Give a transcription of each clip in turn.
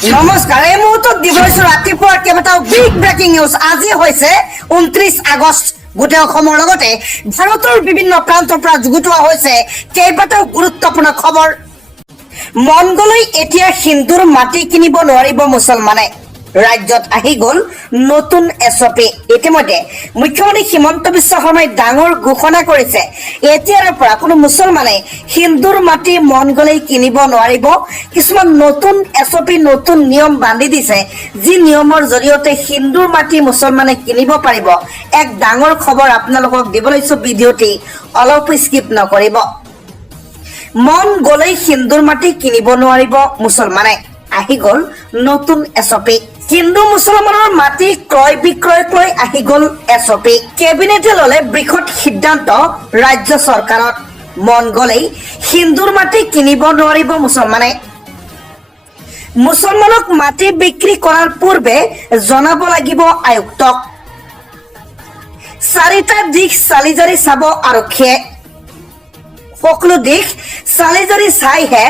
নমস্কাৰ এই মুহূৰ্তত দিবলৈছো ৰাতিপুৱাৰ কেইবাটাও বিগ ব্ৰেকিং নিউজ আজি হৈছে 29 আগষ্ট গোটেই অসমৰ লগতে ভাৰতৰ বিভিন্ন প্ৰান্তৰ পৰা যুগুতোৱা হৈছে কেইবাটাও গুৰুত্বপূৰ্ণ খবৰ মন গ'লেই এতিয়া হিন্দুৰ মাটি কিনিব নোৱাৰিব মুছলমানে ৰাজ্যত আহি গ'ল নতুন এছপি ইতিমধ্যে মুখ্যমন্ত্ৰী হিমন্ত বিশ্ব শৰ্মাই ডাঙৰ ঘোষণা কৰিছে এতিয়াৰ পৰা কোনো মুছলমানে হিন্দুৰ মাটি মন গ'লেই কিনিব নোৱাৰিব কিছুমান নতুন এছপি নতুন নিয়ম বান্ধি দিছে যি নিয়মৰ জৰিয়তে হিন্দুৰ মাটি মুছলমানে কিনিব পাৰিব এক ডাঙৰ খবৰ আপোনালোকক দিবলৈছো ভিডিঅ'টি অলপ স্কিপ নকৰিব মন গ'লেই হিন্দুৰ মাটি কিনিব নোৱাৰিব মুছলমানে আহি গ'ল নতুন এছপি হিন্দু মুছলমানৰ মাটি ক্ৰয় বিক্ৰয়ক লৈ আহি গ'ল এছপি কেবিনেটে ল'লে বৃহৎ সিদ্ধান্ত ৰাজ্য চৰকাৰত মন গ'লেই হিন্দুৰ মাটি কিনিব নোৱাৰিব মুছলমানে মুছলমানক মাটি বিক্ৰী কৰাৰ পূৰ্বে জনাব লাগিব আয়ুক্তক চাৰিটা দিশ চালি জাৰি চাব আৰক্ষীয়ে সকলো দিশ চালি জাৰি চাইহে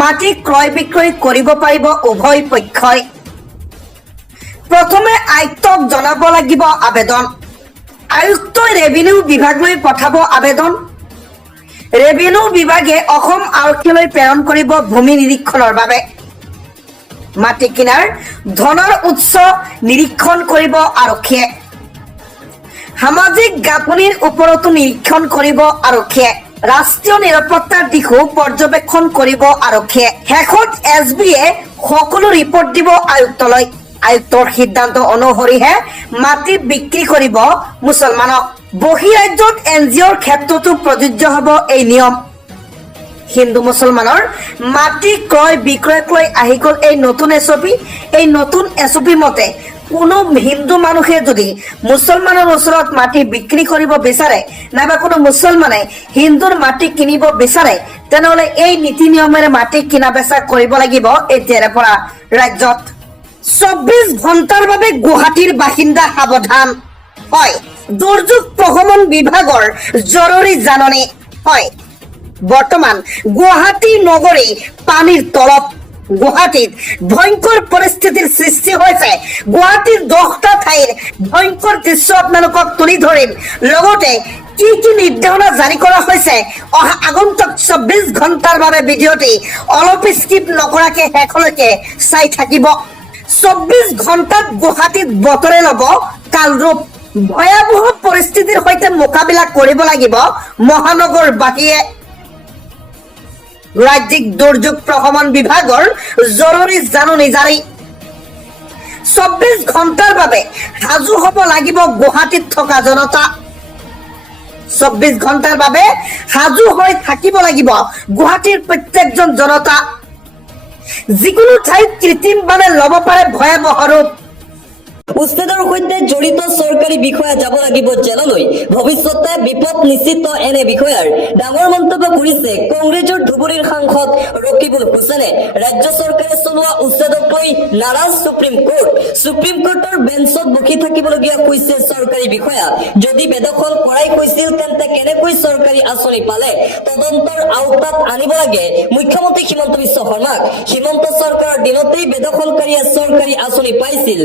মাটি ক্ৰয় বিক্ৰয় কৰিব পাৰিব উভয় পক্ষই প্ৰথমে আয়ুক্তক জনাব লাগিব আবেদন আয়ুক্তই ৰেভিনিউ বিভাগলৈ পঠাব আবেদন ৰেভিনিউ বিভাগে অসম আৰক্ষীলৈ প্ৰেৰণ কৰিব ভূমি নিৰীক্ষণৰ বাবে মাটি কিনাৰ ধনৰ উৎস নিৰীক্ষণ কৰিব আৰক্ষীয়ে সামাজিক গাঁথনিৰ ওপৰতো নিৰীক্ষণ কৰিব আৰক্ষীয়ে ৰাষ্ট্ৰীয় নিৰাপত্তাৰ দিশো পৰ্যবেক্ষণ কৰিব আৰক্ষীয়ে শেষত এছবিয়ে সকলো ৰিপৰ্ট দিব আয়ুক্তলৈ আয়ুক্তৰ সিদ্ধান্ত অনুসৰিহে মাটি বিক্ৰী কৰিব মুছলমানক বহিৰাজ্যত এনজিঅ'ৰ ক্ষেত্ৰতো প্ৰযোজ্য হ'ব এই নিয়ম হিন্দু মুছলমানৰ মাটি ক্ৰয় বিক্ৰয়ক লৈ আহি গ'ল এই নতুন এছপি মতে কোনো হিন্দু মানুহে যদি মুছলমানৰ ওচৰত মাটি বিক্ৰী কৰিব বিচাৰে নাইবা কোনো মুছলমানে হিন্দুৰ মাটি কিনিব বিচাৰে তেনেহ'লে এই নীতি নিয়মেৰে মাটি কিনা বেচা কৰিব লাগিব এতিয়াৰে পৰা ৰাজ্যত 24 ঘণ্টাৰ বাবে গুৱাহাটীৰ বাসিন্দা সাৱধান হয় দুৰ্যোগ প্ৰশমন বিভাগৰ জৰুৰী জাননী হয় বৰ্তমান গুৱাহাটী নগৰী পানীৰ তলত গুৱাহাটীত ভয়ংকৰ পৰিস্থিতিৰ সৃষ্টি হৈছে গুৱাহাটীৰ 10টা ঠাইৰ ভয়ংকৰ দৃশ্য আপোনালোকক তুলি ধৰিম লগতে কি কি নিৰ্দেশনা জাৰি কৰা হৈছে অহা আগন্তুক 24 ঘণ্টাৰ বাবে ভিডিঅ'টি অলপ স্কিপ নকৰাকে শেষলৈকে চাই থাকিব 24 ঘণ্টাত গুৱাহাটীত বতৰে ল'ব কালৰূপ ভয়াৱহ পৰিস্থিতিৰ সৈতে মোকাবিলা কৰিব লাগিব মহানগৰবাসীয়ে ৰাজ্যিক দুৰ্যোগ প্ৰশমন বিভাগৰ জৰুৰী জাননী জাৰি 24 ঘণ্টাৰ বাবে সাজু হ'ব লাগিব গুৱাহাটীত থকা জনতা 24 ঘণ্টাৰ বাবে সাজু হৈ থাকিব লাগিব গুৱাহাটীৰ প্ৰত্যেকজন জনতা যিকোনো ঠাইত কৃত্ৰিমভাৱে ল'ব পাৰে ভয়াৱহ ৰূপ উচ্ছেদৰ সৈতে জড়িত চৰকাৰী বিষয়া যাব লাগিব জেললৈ ভৱিষ্যতে বিপদ নিশ্চিত এনে বিষয়াৰ ডাঙৰ মন্তব্য কৰিছে কংগ্ৰেছৰ ধুবুৰীৰ সাংসদ ৰকিবুল হুছেইনে ৰাজ্য চৰকাৰে চলোৱা উচ্ছেদক লৈ নাৰাজ সুপ্ৰিম কোৰ্টৰ বেঞ্চত বহি থাকিবলগীয়া কৈছে চৰকাৰী বিষয়া যদি বেদখল কৰাই কৈছিল তেন্তে কেনেকৈ চৰকাৰী আঁচনি পালে তদন্তৰ আওতাত আনিব লাগে মুখ্যমন্ত্ৰী হিমন্ত বিশ্ব শৰ্মাক হিমন্ত চৰকাৰৰ দিনতেই বেদখলকাৰীয়ে চৰকাৰী আঁচনি পাইছিল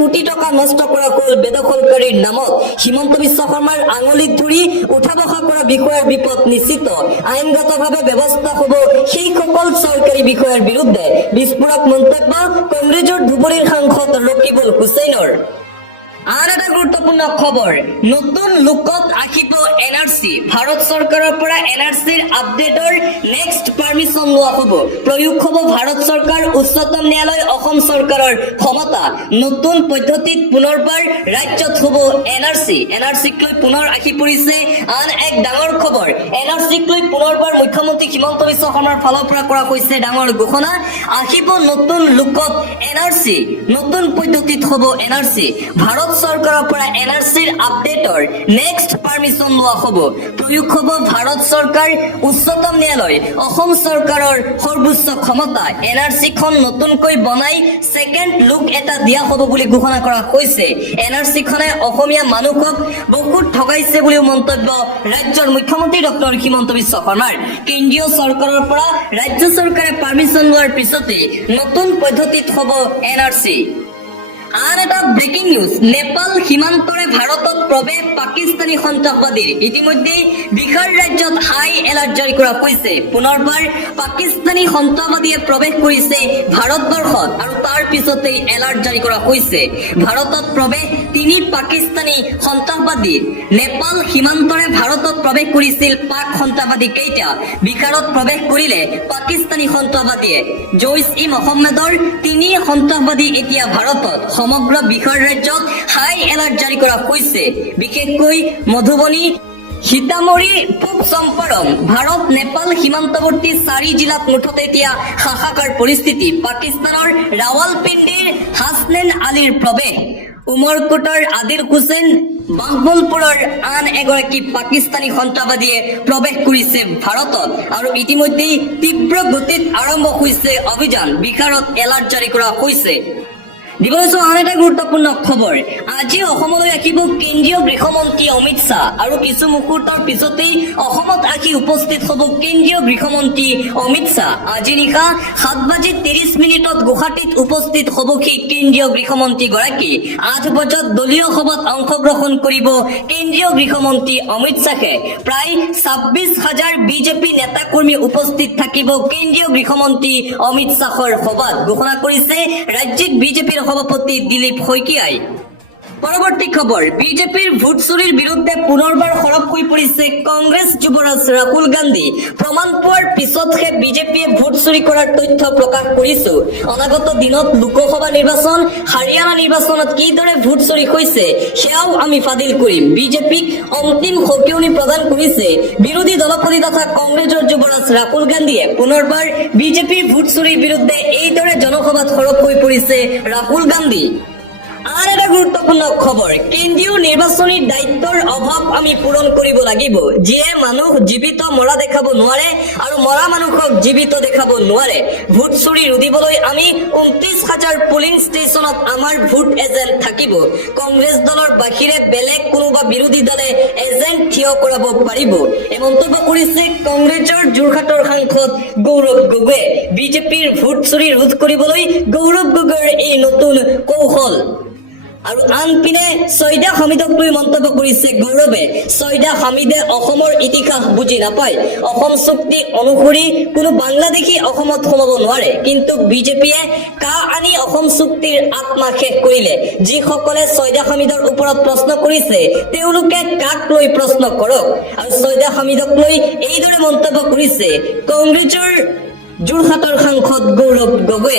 কোটি টকা নষ্ট কৰা হ'ল বেদখলকাৰীৰ নামত হিমন্ত বিশ্ব শৰ্মাৰ আঙুলিত ধৰি উঠা বসা কৰা বিষয়াৰ বিপদ নিশ্চিত আইনগতভাৱে ব্যৱস্থা হ'ব সেইসকল চৰকাৰী বিষয়াৰ বিৰুদ্ধে বিস্ফোৰক মন্তব্য কংগ্ৰেছৰ ধুবুৰীৰ সাংসদ ৰকিবুল হুছেইনৰ আন এটা গুৰুত্বপূৰ্ণ খবৰ নতুন লুকত আহিব এনআৰচি ভাৰত চৰকাৰৰ পৰা এনআৰচিৰ আপডেটৰ নেক্সট পাৰমিশন লোৱা হ'ব প্ৰয়োগ হ'ব ভাৰত চৰকাৰ উচ্চতম ন্যায়ালয় অসম চৰকাৰৰ ক্ষমতা নতুন পদ্ধতিত পুনৰবাৰ ৰাজ্যত হ'ব এনআৰচিক লৈ পুনৰ আহি পৰিছে আন এক ডাঙৰ খবৰ এনআৰচিক লৈ পুনৰবাৰ মুখ্যমন্ত্ৰী হিমন্ত বিশ্ব শৰ্মাৰ ফালৰ পৰা কৰা হৈছে ডাঙৰ ঘোষণা আহিব নতুন লুকত এনআৰচি নতুন পদ্ধতিত হ'ব এনআৰচি ভাৰত চৰকাৰৰ পৰা এনআৰচিৰ আপডেটৰ নেক্সট পাৰমিশন লোৱা হ'ব প্ৰয়োগ হ'ব ভাৰত চৰকাৰ উচ্চতম ন্যায়ালয় অসম চৰকাৰৰ সৰ্বোচ্চ ক্ষমতা এনআৰচিখন নতুনকৈ বনাই ছেকেণ্ড লুক এটা দিয়া হ'ব বুলি ঘোষণা কৰা হৈছে। এনআৰচিখনে অসমীয়া মানুহক বহুত ঠগাইছে বুলিও মন্তব্য ৰাজ্যৰ মুখ্যমন্ত্ৰী ডক্টৰ হিমন্ত বিশ্ব শৰ্মাৰ। কেন্দ্ৰীয় চৰকাৰৰ পৰা ৰাজ্য চৰকাৰে পাৰ্মিশ্যন লোৱাৰ পিছতে নতুন পদ্ধতিত হ'ব এনআৰচি। আন এটা ব্ৰেকিং নিউজ, নেপাল সীমান্তৰে ভাৰতত প্ৰৱেশ পাকিস্তানী সন্ত্ৰাসবাদীৰ। ইতিমধ্যে বিহাৰ ৰাজ্যত হাই এলাৰ্ট জাৰি কৰা হৈছে। পুনৰবাৰ পাকিস্তানী সন্ত্ৰাসবাদীয়ে প্ৰৱেশ কৰিছে ভাৰতবৰ্ষত আৰু তাৰ পিছতেই এলাৰ্ট জাৰি কৰা হৈছে। ভাৰতত প্ৰৱেশ 3 পাকিস্তানী সন্ত্ৰাসবাদীৰ। নেপাল সীমান্তৰে ভাৰতত প্ৰৱেশ কৰিছিল পাক সন্ত্ৰাসবাদী কেইটা। বিহাৰত প্ৰৱেশ কৰিলে পাকিস্তানী সন্ত্ৰাসবাদীয়ে। জৈশ-ই মহম্মদৰ 3 সন্ত্ৰাসবাদী এতিয়া ভাৰতত। সমগ্ৰ বিহাৰ ৰাজ্যত হাই এলাৰ্ট জাৰি কৰা হৈছে। বিশেষকৈ মধুবনী, সীতামঢ়ী, পূব চম্পাৰণ, ভাৰত নেপাল সীমান্তৱৰ্তী 4 জিলাত মুঠতে এতিয়া হাহাকাৰ পৰিস্থিতি। পাকিস্তানৰ ৰাৱালপিণ্ডিৰ হাছনেন আলীৰ প্ৰৱেশ, উমৰকোটৰ আদিল হুছেইন, বাহবলপুৰৰ আন এগৰাকী পাকিস্তানী সন্ত্ৰাসবাদীয়ে প্ৰৱেশ কৰিছে ভাৰতত আৰু ইতিমধ্যেই তীব্ৰ গতিত আৰম্ভ হৈছে অভিযান। বিহাৰত এলাৰ্ট জাৰি কৰা হৈছে। দিবলৈছো আন এটা গুৰুত্বপূৰ্ণ খবৰ, আজি অসমলৈ আহিব কেন্দ্ৰীয় গৃহমন্ত্ৰী অমিত শ্বাহ আৰু কিছু মুহূৰ্তৰ পিছতেই অসমত আহি উপস্থিত হ'ব কেন্দ্ৰীয় গৃহমন্ত্ৰী অমিত শ্বাহ। আজি নিশা 7:30 গুৱাহাটীত উপস্থিত হ'বহি কেন্দ্ৰীয় গৃহমন্ত্ৰীগৰাকী। 8 বজাত দলীয় সভাত অংশগ্ৰহণ কৰিব কেন্দ্ৰীয় গৃহমন্ত্ৰী অমিত শ্বাহে। প্ৰায় 26,000 বিজেপি নেতাকৰ্মী উপস্থিত থাকিব কেন্দ্ৰীয় গৃহমন্ত্ৰী অমিত শ্বাহৰ সভাত, ঘোষণা কৰিছে ৰাজ্যিক বিজেপিৰ সভাপতি দিলীপ শইকীয়াই। পৰৱৰ্তী খবৰ, বিজেপিৰ ভোট চুৰিৰ বিৰুদ্ধে পুনৰবাৰ সৰব হৈ পৰিছে কংগ্ৰেছ যুৱৰাজ ৰাহুল গান্ধী। প্ৰমাণ পোৱাৰ পিছতহে বিজেপিয়ে ভোট চুৰি কৰাৰ তথ্য প্ৰকাশ কৰিছো। অনাগত দিনত লোকসভা নিৰ্বাচন, হাৰিয়ানা নিৰ্বাচনত কিদৰে ভোট চুৰি হৈছে সেয়াও আমি ফাদিল কৰিম। বিজেপিক অন্তিম সকিয়নি প্ৰদান কৰিছে বিৰোধী দলপতি তথা কংগ্ৰেছৰ যুৱৰাজ ৰাহুল গান্ধীয়ে। পুনৰবাৰ বিজেপিৰ ভোট চুৰিৰ বিৰুদ্ধে এইদৰে জনসভাত সৰব হৈ পৰিছে ৰাহুল গান্ধী। আন এটা গুৰুত্বপূৰ্ণ খবৰ, কেন্দ্ৰীয় নিৰ্বাচনী দায়িত্বৰ অভাৱ আমি পূৰণ কৰিব লাগিব। যিয়ে মানুহ জীৱিত মৰা দেখাব নোৱাৰে আৰু মৰা মানুহক জীৱিত দেখাব নোৱাৰে। ভোট চুৰি ৰোধিবলৈ আমি 29,000 পুলিং ষ্টেচনত আমাৰ ভোট এজেণ্ট থাকিব। কংগ্ৰেছ দলৰ বাহিৰে বেলেগ কোনোবা বিৰোধী দলে এজেণ্ট থিয় কৰাব পাৰিব। এই মন্তব্য কৰিছে কংগ্ৰেছৰ যোৰহাটৰ সাংসদ গৌৰৱ গগৈয়ে। বিজেপিৰ ভোট চুৰি ৰোধ কৰিবলৈ গৌৰৱ গগৈৰ এই নতুন কৌশল। আৰু আনপিনে ছয়দা হামিদক লৈ মন্তব্য কৰিছে গৌৰৱে। ছয়দা হামিদে অসমৰ ইতিহাস বুজি নাপায়। অসম চুক্তি অনুসৰি কোনো বাংলাদেশী অসমত সোমাব নোৱাৰে, কিন্তু বিজেপিয়ে কা আনি অসম চুক্তিৰ আত্মা শেষ কৰিলে। যিসকলে ছয়দা হামিদৰ ওপৰত প্ৰশ্ন কৰিছে তেওঁলোকে কাক লৈ প্ৰশ্ন কৰক। আৰু ছয়দা হামিদক লৈ এইদৰে মন্তব্য কৰিছে কংগ্ৰেছৰ যোৰহাটৰ সাংসদ গৌৰৱ গগৈয়ে।